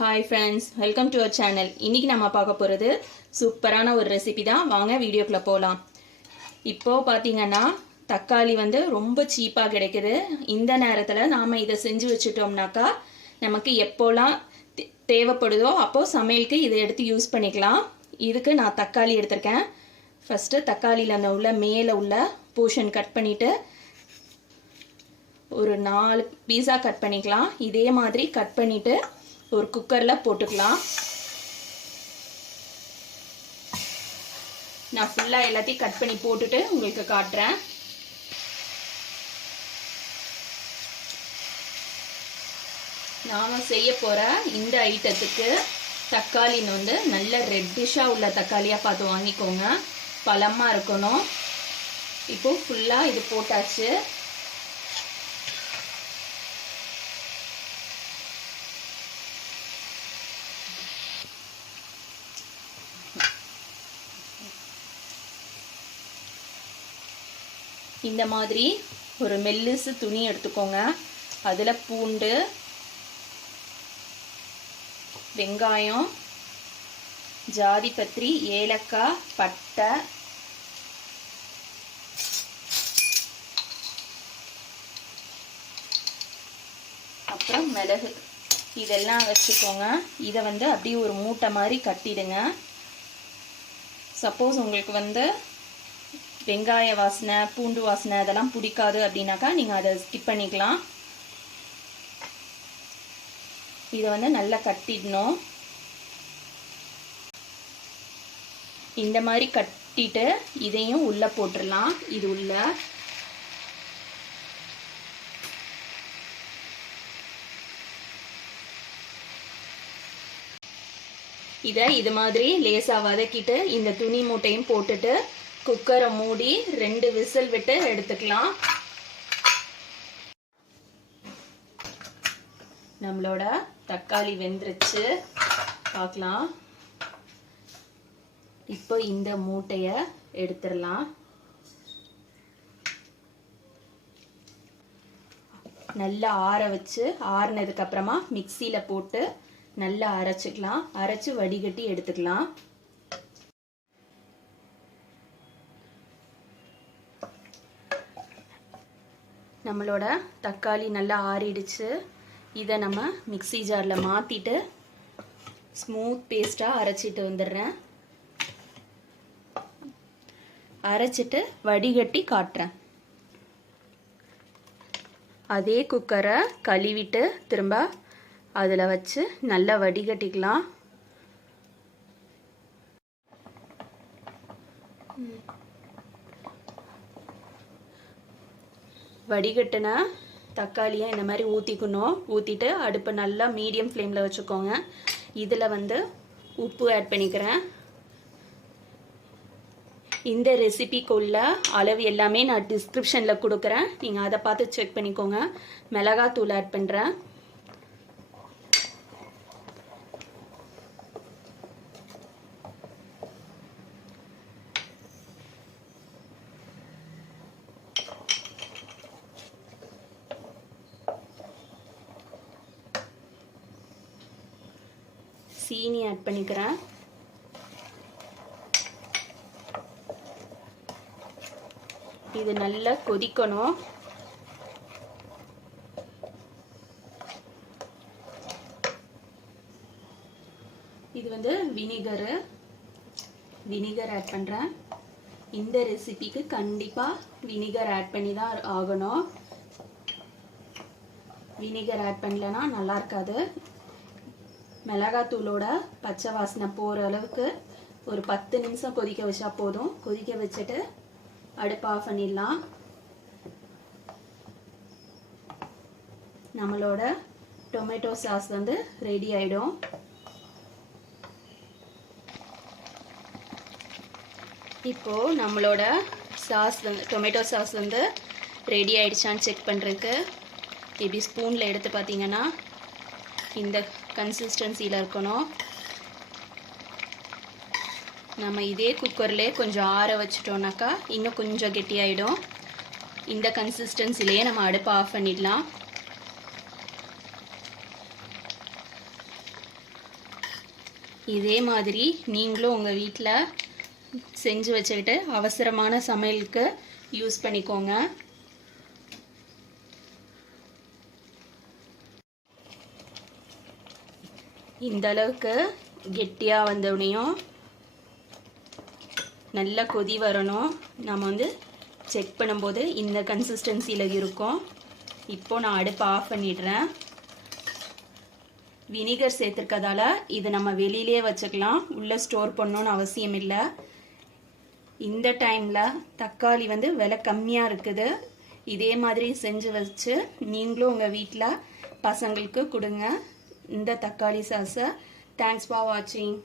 Hi friends, welcome to our channel. இன்னைக்கு நம்ம பார்க்க போறது சூப்பரான ஒரு ரெசிபி தான். வாங்க வீடியோக்குள்ள போலாம். இப்போ பாத்தீங்கன்னா தக்காளி வந்து ரொம்ப சீப்பா கிடைக்குது. இந்த நேரத்துல நாம இத செஞ்சு வச்சிட்டோம்னாக்கா நமக்கு எப்போலாம் தேவைப்படுதோ அப்போ சமையலுக்கு இதை எடுத்து யூஸ் பண்ணிக்கலாம். இதுக்கு நான் தக்காளி எடுத்துர்க்கேன். ஃபர்ஸ்ட் தக்காளில உள்ள மேல உள்ள போர்ஷன் கட் பண்ணிட்டு ஒரு 4 பீஸா கட் பண்ணிக்கலாம். இதே மாதிரி கட் பண்ணிட்டு ஒரு குக்கர்ல போட்டுக்கலாம். நான் ஃபுல்லா எல்லாத்தையும் கட் பண்ணி போட்டுட்டு உங்களுக்கு காட்டுறேன். நாம செய்ய போற இந்த ஐட்டத்துக்கு தக்காளி வந்து நல்ல ரெட்டிஷா உள்ள தக்காளியா பார்த்து வாங்கிக்கோங்க. பழமா இருக்கணும். இப்போ ஃபுல்லா இது போட்டாச்சு. இந்த மாதிரி ஒரு மெல்லிசு துணி எடுத்துக்கோங்க. அதுல பூண்டு, வெங்காயம், ஜாதிபத்திரி, ஏலக்காய், பட்டை, அப்புறம் மிளகு இதெல்லாம் வச்சுக்கோங்க. இதை வந்து அப்படியே ஒரு மூட்டை மாதிரி கட்டிடுங்க. சப்போஸ் உங்களுக்கு வந்து வெங்காய வாசனை, பூண்டு வாசனை அதெல்லாம் பிடிக்காது அப்படின்னாக்கா நீங்க அதை ஸ்கிப் பண்ணிக்கலாம். இதை வந்து நல்லா கட்டிடணும். இந்த மாதிரி கட்டிட்டு இதையும் உள்ள போட்டுடலாம். இது உள்ள இதை இது மாதிரி லேசா வதக்கிட்டு இந்த துணி மூட்டையும் போட்டுட்டு குக்கரை மூடி 2 விசில் விட்டு எடுத்துக்கலாம். நம்மளோட தக்காளி வெந்துருச்சு. பார்க்கலாம். இப்போ இந்த மூட்டைய எடுத்துடலாம். நல்லா ஆற வச்சு ஆறுனதுக்கு அப்புறமா மிக்சியில போட்டு நல்லா அரைச்சிக்கலாம். அரைச்சு வடிகட்டி எடுத்துக்கலாம். நம்மளோட தக்காளி நல்லா ஆறிடுச்சு. இதை நம்ம மிக்ஸி ஜாரில் மாற்றிட்டு ஸ்மூத் பேஸ்ட்டாக அரைச்சிட்டு வந்துடுறேன். அரைச்சிட்டு வடிகட்டி காட்டுறேன். அதே குக்கரை கழுவிட்டு திரும்ப அதில் வச்சு நல்லா வடிகட்டிக்கலாம். வடிகட்டின தக்காளியை இந்த மாதிரி ஊற்றிக்கணும். ஊற்றிட்டு அடுப்பை நல்லா மீடியம் ஃப்ளேமில் வச்சுக்கோங்க. இதில் வந்து உப்பு ஆட் பண்ணிக்கிறேன். இந்த ரெசிபிக்குள்ள அளவு எல்லாமே நான் டிஸ்கிரிப்ஷனில் கொடுக்குறேன். நீங்கள் அதை பார்த்து செக் பண்ணிக்கோங்க. மிளகாத்தூள் ஆட் பண்ணுறேன். சீனி ஆட் பண்ணிக்கிறேன். இது நல்லா கொதிக்கணும். இது வந்து வினிகர் ஆட் பண்றேன். இந்த ரெசிபிக்கு கண்டிப்பா வினிகர் ஆட் பண்ணி தான் ஆகணும். வினிகர் ஆட் பண்ணலனா நல்லா இருக்காது. மிளகாத்தூளோட பச்சை வாசனை போகிற அளவுக்கு ஒரு 10 நிமிஷம் கொதிக்க வச்சா போதும். கொதிக்க வச்சுட்டு அடுப்பு ஆஃப் பண்ணிடலாம். நம்மளோட டொமேட்டோ சாஸ் வந்து ரெடி ஆயிடும். இப்போ நம்மளோட சாஸ் வந்து டொமேட்டோ சாஸ் வந்து ரெடி ஆயிடுச்சான்னு செக் பண்ணுறதுக்கு இப்படி ஸ்பூனில் எடுத்து பார்த்தீங்கன்னா இந்த கன்சிஸ்டன்சியில் இருக்கணும். நம்ம இதே குக்கர்லேயே கொஞ்சம் ஆற வச்சிட்டோம்னாக்கா இன்னும் கொஞ்சம் கெட்டியாயிடும். இந்த கன்சிஸ்டன்சிலேயே நம்ம அடுப்பை ஆஃப் பண்ணிடலாம். இதே மாதிரி நீங்களும் உங்கள் வீட்டில் செஞ்சு வச்சுக்கிட்டு அவசரமான சமையலுக்கு யூஸ் பண்ணிக்கோங்க. இந்த அளவுக்கு கெட்டியாக வந்தோடனையும் நல்லா கொதி வரணும். நம்ம வந்து செக் பண்ணும்போது இந்த கன்சிஸ்டன்சியில் இருக்கும். இப்போது நான் அடுப்பை ஆஃப் பண்ணிடுறேன். வினிகர் சேர்த்துருக்கதால இது நம்ம வெளியிலே வச்சுக்கலாம், உள்ளே ஸ்டோர் பண்ணணும்னு அவசியம் இல்லை. இந்த டைமில் தக்காளி வந்து விலை கம்மியாக இருக்குது. இதே மாதிரி செஞ்சு வச்சு நீங்களும் உங்கள் வீட்டில் பசங்களுக்கு கொடுங்க இந்த தக்காளி சாஸை. தேங்க்ஸ் ஃபார் வாட்சிங்.